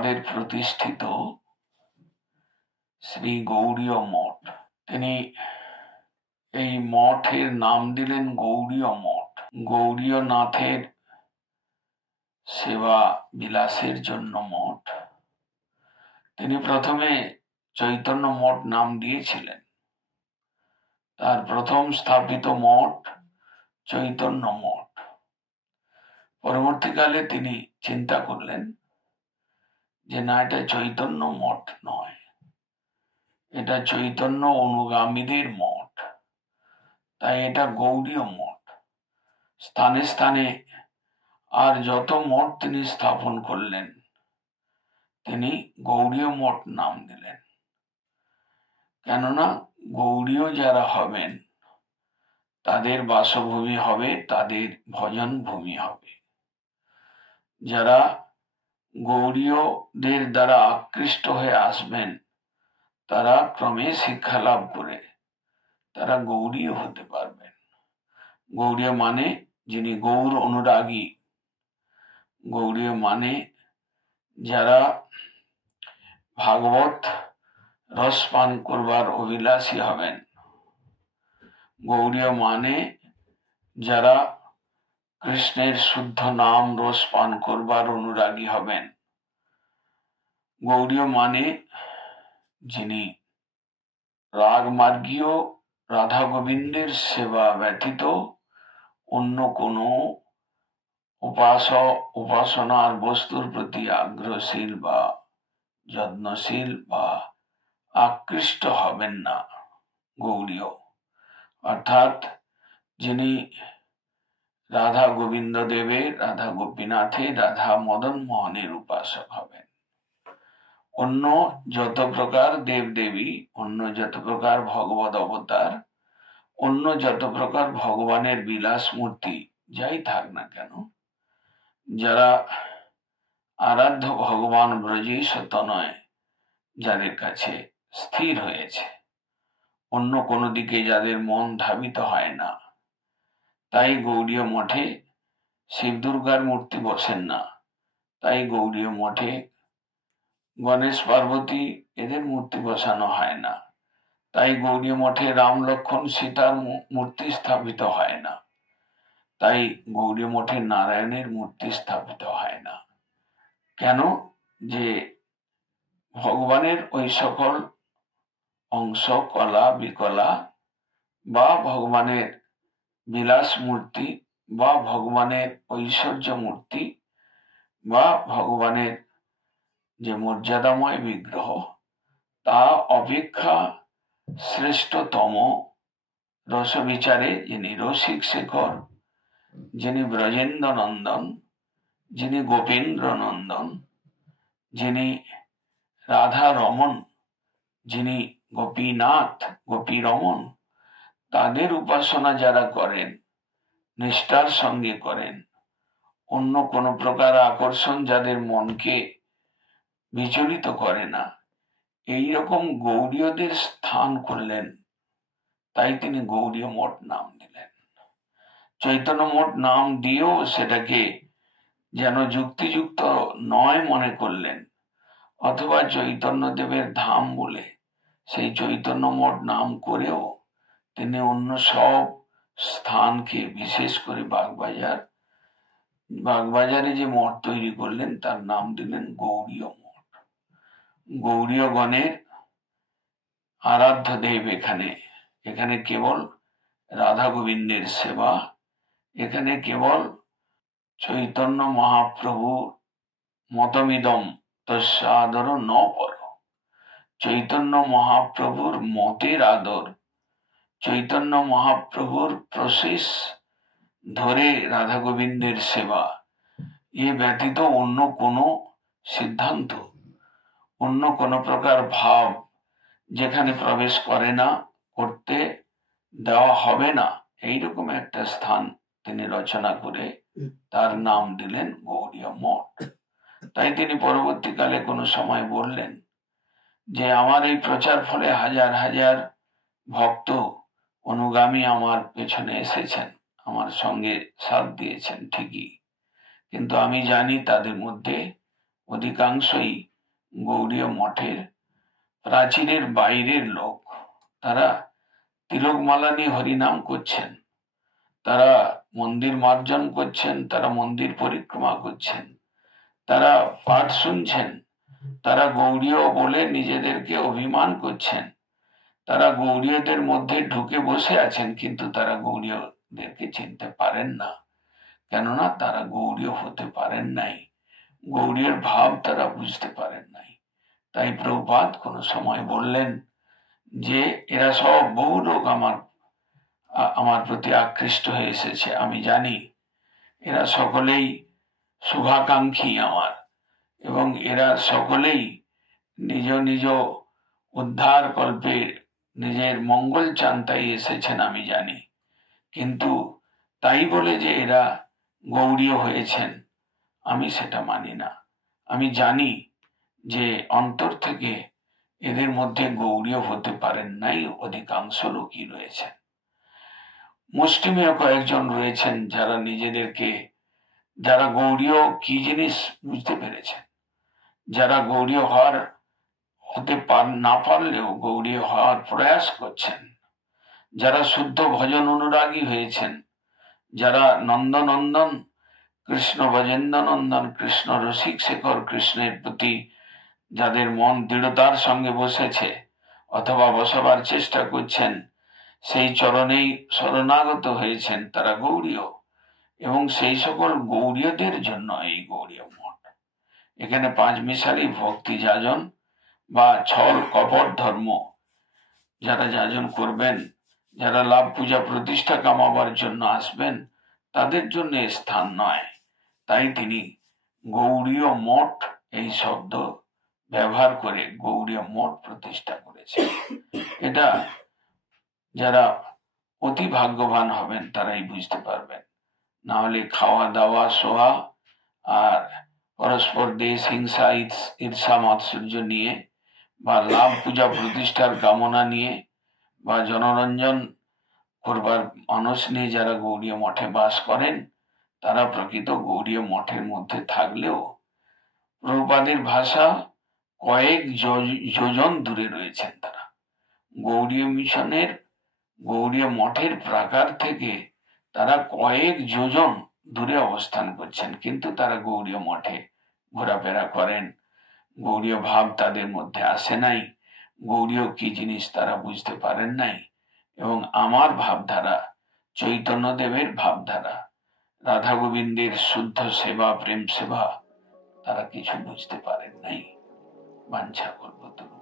প্রভুপাদের প্রতিষ্ঠিত শ্রী গৌড়ীয় মঠ। তিনি এই মঠের নাম দিলেন গৌড়ীয় মঠ। গৌড়ীয় নাথের সেবা বিলাসের জন্য মঠ। তিনি প্রথমে চৈতন্য মঠ নাম দিয়েছিলেন। তার প্রথম স্থাপিত মঠ চৈতন্য মঠ। পরবর্তীকালে তিনি চিন্তা করলেন যে না, এটা চৈতন্য মঠ নয়, এটা চৈতন্য অনুগামীদের মঠ, তাই এটা গৌড়ীয় মঠ। স্থানে স্থানে আর যত মঠ তিনি স্থাপন করলেন তিনি গৌড়ীয় মঠ নাম দিলেন। কেননা গৌড়ীয় যারা হবেন তাদের বাসভূমি হবে, তাদের ভজন ভূমি হবে। যারা গৌড়ীয়দের দ্বারা আকৃষ্ট হয়ে আসবেন তারা ক্রমে শিক্ষা লাভ করে তারা গৌড়ীয় হতে পারবেন। গৌড়ীয় মানে যিনি গৌর অনুরাগী, গৌড়ীয় মানে যারা ভাগবত রস পান করবার অভিলাষী হবেন, গৌড়ীয় মানে যারা কৃষ্ণের শুদ্ধ নাম রস পান করবার অনুরাগী হবেন, গৌড়ীয় মানে যিনি রাগমার্গীয় রাধা গোবিন্দের সেবা ব্যতীত অন্য কোনো উপাসনার বস্তুর প্রতি আগ্রহশীল বা যত্নশীল বা আকৃষ্ট হবেন না। গৌড়ীয় অর্থাৎ যিনি রাধা গোবিন্দ দেবের, রাধা গোপীনাথের, রাধা মদন মোহনের উপাসক হবেন। অন্য যত প্রকার দেব দেবী, অন্য যত প্রকার ভগবত অবতার, অন্য যত প্রকার ভগবানের বিলাস মূর্তি যাই থাক না কেন, যারা আরাধ্য ভগবান ব্রজেশ তনয় যাদের কাছে স্থির হয়েছে, অন্য কোনো দিকে যাদের মন ধাবিত হয় না, তাই গৌড়ীয় মঠে শিব দুর্গার মূর্তি বসেন না, তাই গৌড়ীয় মঠে গণেশ পার্বতী এদের মূর্তি বসানো হয় না, তাই গৌড়ীয় মঠে রাম লক্ষ্মণ সীতার মূর্তি স্থাপিত হয় না, তাই গৌড়ীয় মঠে নারায়ণের মূর্তি স্থাপিত হয় না। কেন? যে ভগবানের ওই সকল অংশ, কলা বিকলা বা ভগবানের বিলাস মূর্তি বা ভগবানের ঐশ্বর্য মূর্তি বা ভগবানের যে মর্যাদাময় বিগ্রহ, তা অপেক্ষা শ্রেষ্ঠতম রসবিচারে যিনি রসিক শেখর, যিনি ব্রজেন্দ্র নন্দন, যিনি গোপেন্দ্র নন্দন, যিনি রাধা রমন, যিনি গোপীনাথ গোপী রমন, তাদের উপাসনা যারা করেন, নিষ্ঠার সঙ্গে করেন, অন্য কোনো প্রকার আকর্ষণ যাদের মনকে বিচলিত করে না, এইরকম গৌড়ীয়দের স্থান করলেন, তাই তিনি গৌড়ীয় মঠ নাম দিলেন। চৈতন্য মঠ নাম দিয়েও সেটাকে যেন যুক্তিযুক্ত নয় মনে করলেন, অথবা চৈতন্য দেবের ধাম বলে সেই চৈতন্য মঠ নাম করেও তিনি অন্য সব স্থানকে, বিশেষ করে বাগবাজারে যে মঠ তৈরি করলেন তার নাম দিলেন গৌড়ীয় মঠ। গৌড়ীয় গণের আরাধ্য দেব এখানে কেবল রাধা গোবিন্দের সেবা, এখানে কেবল চৈতন্য মহাপ্রভু মতমিদম তস্যাদর ন পর, চৈতন্য মহাপ্রভুর মতের আদর, চৈতন্য মহাপ্রভুর প্রশেষ ধরে রাধা গোবিন্দের সেবা, এ ব্যতীত অন্য কোনো সিদ্ধান্ত, অন্য কোনো প্রকার ভাব যেখানে প্রবেশ করে না, করতে দেওয়া হবে না, এইরকম একটা স্থান তিনি রচনা করে তার নাম দিলেন গৌড়ীয় মঠ। তাই তিনি পরবর্তীকালে কোনো সময় বললেন যে আমার এই প্রচার ফলে হাজার হাজার ভক্ত অনুগামী আমার পেছনে এসেছেন, আমার সঙ্গে সাথ দিয়েছেন ঠিকই, কিন্তু আমি জানি তাদের মধ্যে অধিকাংশই গৌড়ীয় মঠের প্রাচীরের বাইরের লোক। তারা তিলকমালা নিয়ে হরিনাম করছেন, তারা মন্দির মার্জন করছেন, তারা মন্দির পরিক্রমা করছেন, তারা পাঠ শুনছেন, তারা গৌড়ীয় বলে নিজেদেরকে অভিমান করছেন, তারা গৌড়ীয়দের মধ্যে ঢুকে বসে আছেন, কিন্তু তারা গৌড়ীয়দেরকে চিনতে পারেন না, কেননা তারা গৌড়ীয় হতে পারেন নাই, গৌড়ীয় ভাব তারা বুঝতে পারেন নাই। তাই প্রভুপাদ কোনো সময় বললেন যে এরা সব বহু লোক আমার প্রতি আকৃষ্ট হয়ে এসেছে, আমি জানি এরা সকলেই শুভাকাঙ্ক্ষী আমার, এবং এরা সকলেই নিজ নিজ উদ্ধার কল্পে নিজের মঙ্গল চান তাই এসেছেন, আমি জানি। কিন্তু তাই বলে যে এরা গৌড়ীয় হয়েছেন আমি সেটা মানি না। আমি জানি যে অন্তর থেকে এদের মধ্যে গৌড়ীয় হতে পারেন নাই অধিকাংশ লোকই রয়েছেন। মুষ্টিমেয় কয়েকজন রয়েছেন যারা নিজেদেরকে, যারা গৌড়ীয় কি জিনিস বুঝতে পেরেছেন, যারা গৌড়ীয় হতে না পারলেও গৌড়ীয় হওয়ার প্রয়াস করছেন, যারা শুদ্ধ ভজন অনুরাগী হয়েছেন, যারা নন্দনন্দন কৃষ্ণ ভজেন্দ্র নন্দন কৃষ্ণ রসিক শেখর কৃষ্ণের প্রতি যাদের মন দৃঢ়তার সঙ্গে বসেছে অথবা বসবার চেষ্টা করছেন, সেই চরণেই শরণাগত হয়েছেন, তারা গৌড়ীয়। এবং সেই সকল গৌড়ীয়দের জন্য এই গৌড়ীয় মঠ। এখানে পাঁচমিশালি ভক্তি যাজন বা ছল কপট ধর্ম যারা যাজন করবেন, যারা লাভ পূজা প্রতিষ্ঠা কামাবার জন্য আসবেন, তাদের জন্য স্থান নয়। তাই তিনি গৌড়ীয় মঠ এই শব্দ ব্যবহার করে গৌড়ীয় মঠ প্রতিষ্ঠা করেছেন। এটা যারা অতি ভাগ্যবান হবেন তারাই বুঝতে পারবেন, না হলে খাওয়া দাওয়া শোয়া আর পরস্পর দেশ হিংসা ঈর্ষা মাৎসর্য নিয়ে বা লাভ পূজা প্রতিষ্ঠার কামনা নিয়ে বা জনরঞ্জন করবার মানুষ নিয়ে যারা গৌড়ীয় মঠে বাস করেন, তারা প্রকৃত গৌড়ীয় মঠের মধ্যে থাকলেও প্রভুপাদের ভাষা কয়েক যোজন দূরে রয়েছেন। তারা গৌড়ীয় মিশনের গৌড়ীয় মঠের প্রাকার থেকে তারা কয়েক যোজন দূরে অবস্থান করছেন, কিন্তু তারা গৌড়ীয় মঠে ঘোরাফেরা করেন। গৌড়ীয় ভাব তাদের মধ্যে আসে নাই, গৌড়ীয় কি জিনিস তারা বুঝতে পারেন নাই, এবং আমার ভাবধারা, চৈতন্যদেবের ভাবধারা, রাধা গোবিন্দের শুদ্ধ সেবা প্রেম সেবা তারা কিছু বুঝতে পারেন নাই। বাঞ্ছা কল্পতরু।